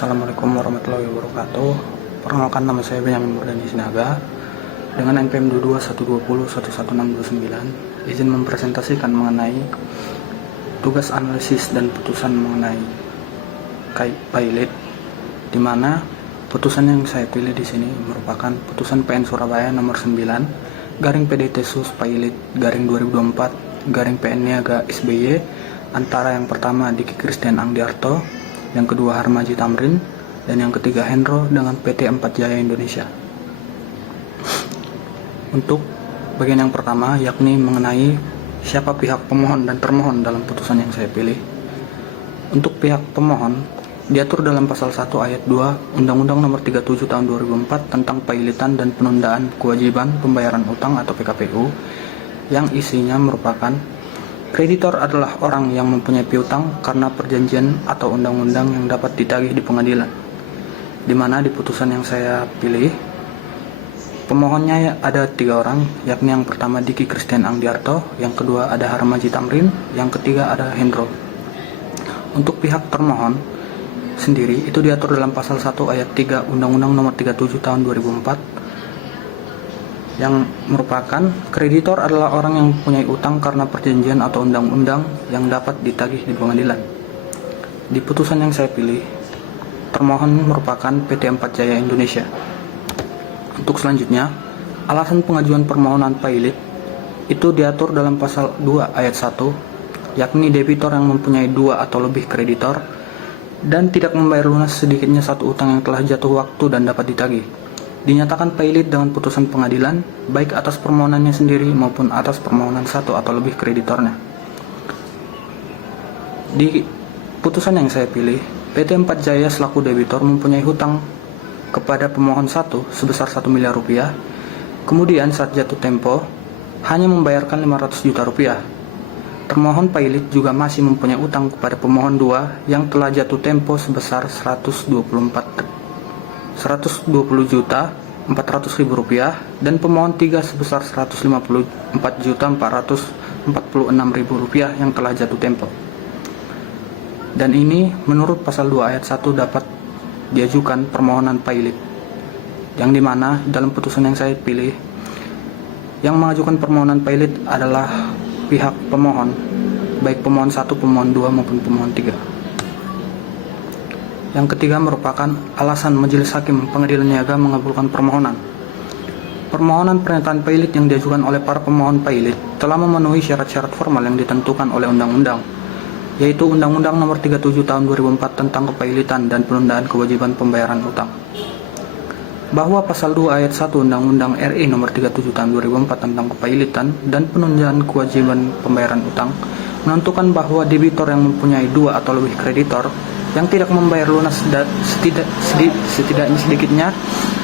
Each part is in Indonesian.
Assalamualaikum warahmatullahi wabarakatuh. Perkenalkan, nama saya Benyamin Murdani Sinaga dengan NPM 2212111629. Izin mempresentasikan mengenai tugas analisis dan putusan mengenai pilot, di mana putusan yang saya pilih di sini merupakan putusan PN Surabaya nomor 9 garing PDT Sus pilot garing 2024 garing PN Niaga SBY antara yang pertama Diki Christian Angdiarto, yang kedua Harmaji Tamrin, dan yang ketiga Hendro dengan PT 4 Jaya Indonesia. Untuk bagian yang pertama, yakni mengenai siapa pihak pemohon dan termohon dalam putusan yang saya pilih. Untuk pihak pemohon, diatur dalam pasal 1 ayat 2 Undang-Undang Nomor 37 Tahun 2004 tentang Pailitan dan Penundaan Kewajiban Pembayaran Utang atau PKPU, yang isinya merupakan kreditor adalah orang yang mempunyai piutang karena perjanjian atau undang-undang yang dapat ditagih di pengadilan. Di mana di putusan yang saya pilih, pemohonnya ada 3 orang, yakni yang pertama Diki Christian Angdiarto, yang kedua ada Harmaji Tamrin, yang ketiga ada Hendro. Untuk pihak termohon sendiri itu diatur dalam pasal 1 ayat 3 Undang-Undang Nomor 37 Tahun 2004, yang merupakan kreditor adalah orang yang mempunyai utang karena perjanjian atau undang-undang yang dapat ditagih di pengadilan. Di putusan yang saya pilih, termohon merupakan PT 4 Jaya Indonesia. Untuk selanjutnya, alasan pengajuan permohonan pilot itu diatur dalam pasal 2 ayat 1, yakni debitor yang mempunyai 2 atau lebih kreditor dan tidak membayar lunas sedikitnya satu utang yang telah jatuh waktu dan dapat ditagih, dinyatakan pilot dengan putusan pengadilan, baik atas permohonannya sendiri maupun atas permohonan satu atau lebih kreditornya. Di putusan yang saya pilih, PT 4 Jaya selaku debitor mempunyai hutang kepada pemohon 1 sebesar 1 miliar rupiah, kemudian saat jatuh tempo hanya membayarkan 500 juta rupiah. Termohon pilot juga masih mempunyai utang kepada pemohon 2 yang telah jatuh tempo sebesar 120.400.000 rupiah dan pemohon 3 sebesar 154.446.000 rupiah yang telah jatuh tempo. Dan ini menurut pasal 2 ayat 1 dapat diajukan permohonan pilot, yang dimana dalam putusan yang saya pilih, yang mengajukan permohonan pilot adalah pihak pemohon, baik pemohon 1, pemohon 2 maupun pemohon 3. Yang ketiga merupakan alasan Majelis Hakim Pengadilan Niaga mengabulkan permohonan. Permohonan pernyataan pilot yang diajukan oleh para pemohon pilot telah memenuhi syarat-syarat formal yang ditentukan oleh undang-undang, yaitu Undang-Undang Nomor 37 Tahun 2004 tentang Kepailitan dan Penundaan Kewajiban Pembayaran Utang. Bahwa pasal 2 ayat 1 Undang-Undang RI Nomor 37 Tahun 2004 tentang Kepailitan dan Penundaan Kewajiban Pembayaran Utang menentukan bahwa debitor yang mempunyai 2 atau lebih kreditor yang tidak membayar lunas setidaknya sedikitnya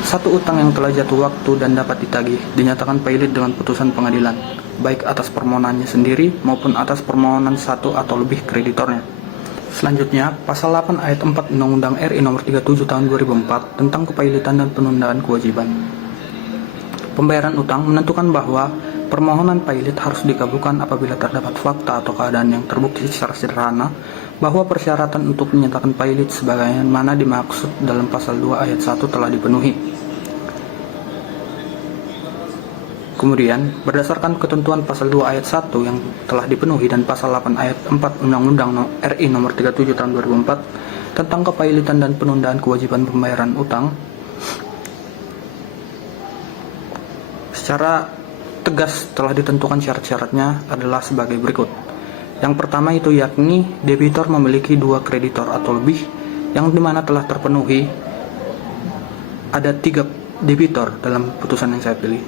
satu utang yang telah jatuh waktu dan dapat ditagih, dinyatakan pilot dengan putusan pengadilan, baik atas permohonannya sendiri maupun atas permohonan 1 atau lebih kreditornya. Selanjutnya, pasal 8 ayat 4 Undang-Undang RI Nomor 37 Tahun 2004 tentang Kepailitan dan Penundaan Kewajiban Pembayaran Utang menentukan bahwa permohonan pilot harus dikabulkan apabila terdapat fakta atau keadaan yang terbukti secara sederhana bahwa persyaratan untuk menyatakan pilot sebagaimana dimaksud dalam pasal 2 ayat 1 telah dipenuhi. Kemudian, berdasarkan ketentuan pasal 2 ayat 1 yang telah dipenuhi dan pasal 8 ayat 4 Undang-Undang RI Nomor 37 Tahun 2004 tentang Kepailitan dan Penundaan Kewajiban Pembayaran Utang, secara tegas telah ditentukan syarat-syaratnya adalah sebagai berikut. Yang pertama itu yakni debitor memiliki 2 kreditor atau lebih, yang dimana telah terpenuhi ada 3 debitor dalam putusan yang saya pilih.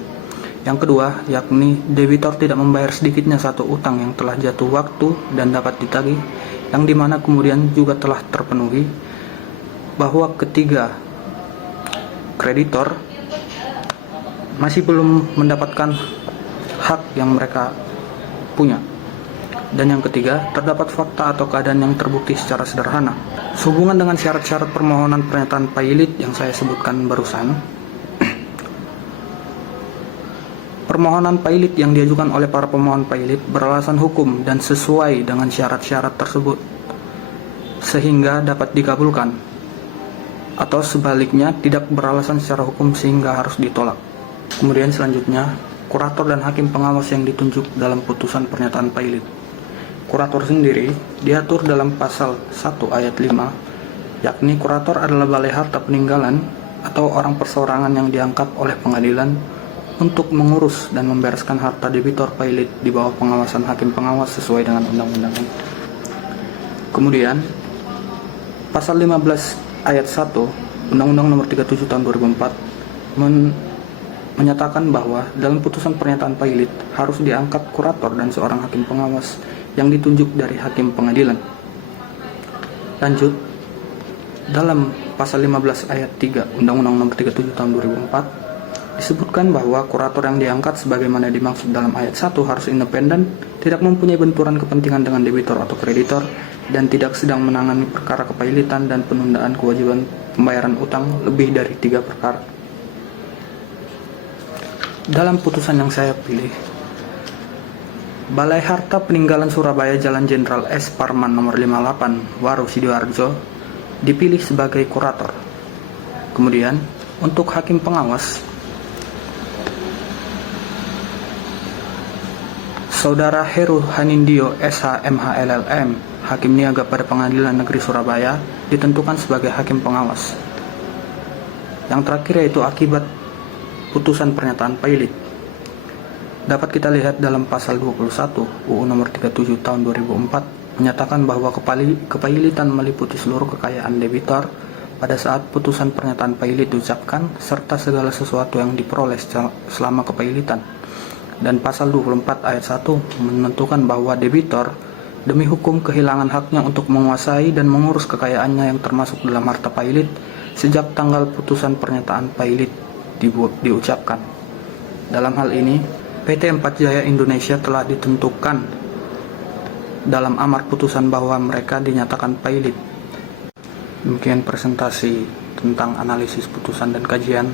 Yang kedua yakni debitor tidak membayar sedikitnya satu utang yang telah jatuh waktu dan dapat ditagih, yang dimana kemudian juga telah terpenuhi bahwa ketiga kreditor masih belum mendapatkan hak yang mereka punya. Dan yang ketiga, terdapat fakta atau keadaan yang terbukti secara sederhana. Sehubungan dengan syarat-syarat permohonan pernyataan pilot yang saya sebutkan barusan, permohonan pilot yang diajukan oleh para pemohon pilot beralasan hukum dan sesuai dengan syarat-syarat tersebut, sehingga dapat dikabulkan. atau sebaliknya tidak beralasan secara hukum sehingga harus ditolak. Kemudian selanjutnya, kurator dan hakim pengawas yang ditunjuk dalam putusan pernyataan pailit. Kurator sendiri diatur dalam pasal 1 ayat 5, yakni kurator adalah balai harta peninggalan atau orang perseorangan yang diangkat oleh pengadilan untuk mengurus dan membereskan harta debitor pailit di bawah pengawasan hakim pengawas sesuai dengan undang-undang. Kemudian, pasal 15 ayat 1 Undang-Undang Nomor 37 Tahun 2004 menyatakan bahwa dalam putusan pernyataan pailit harus diangkat kurator dan seorang hakim pengawas yang ditunjuk dari hakim pengadilan. Lanjut, dalam pasal 15 ayat 3 Undang-Undang Nomor 37 Tahun 2004 disebutkan bahwa kurator yang diangkat sebagaimana dimaksud dalam ayat 1 harus independen, tidak mempunyai benturan kepentingan dengan debitor atau kreditor, dan tidak sedang menangani perkara kepailitan dan penundaan kewajiban pembayaran utang lebih dari 3 perkara. Dalam putusan yang saya pilih, Balai Harta Peninggalan Surabaya Jalan Jenderal S. Parman nomor 58 Waru Sidoarjo dipilih sebagai kurator. Kemudian untuk hakim pengawas, Saudara Heru Hanindio SH MH LLM, Hakim Niaga pada Pengadilan Negeri Surabaya, ditentukan sebagai hakim pengawas. Yang terakhir yaitu akibat putusan pernyataan pailit. Dapat kita lihat dalam pasal 21 UU Nomor 37 Tahun 2004 menyatakan bahwa kepailitan meliputi seluruh kekayaan debitor pada saat putusan pernyataan pailit diucapkan serta segala sesuatu yang diperoleh selama kepailitan. Dan pasal 24 ayat 1 menentukan bahwa debitor demi hukum kehilangan haknya untuk menguasai dan mengurus kekayaannya yang termasuk dalam harta pailit sejak tanggal putusan pernyataan pailit diucapkan. Dalam hal ini, PT 4 Jaya Indonesia telah ditentukan dalam amar putusan bahwa mereka dinyatakan pailit. Demikian presentasi tentang analisis putusan dan kajian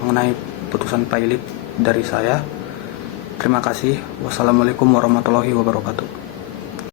mengenai putusan pailit dari saya. Terima kasih. Wassalamualaikum warahmatullahi wabarakatuh.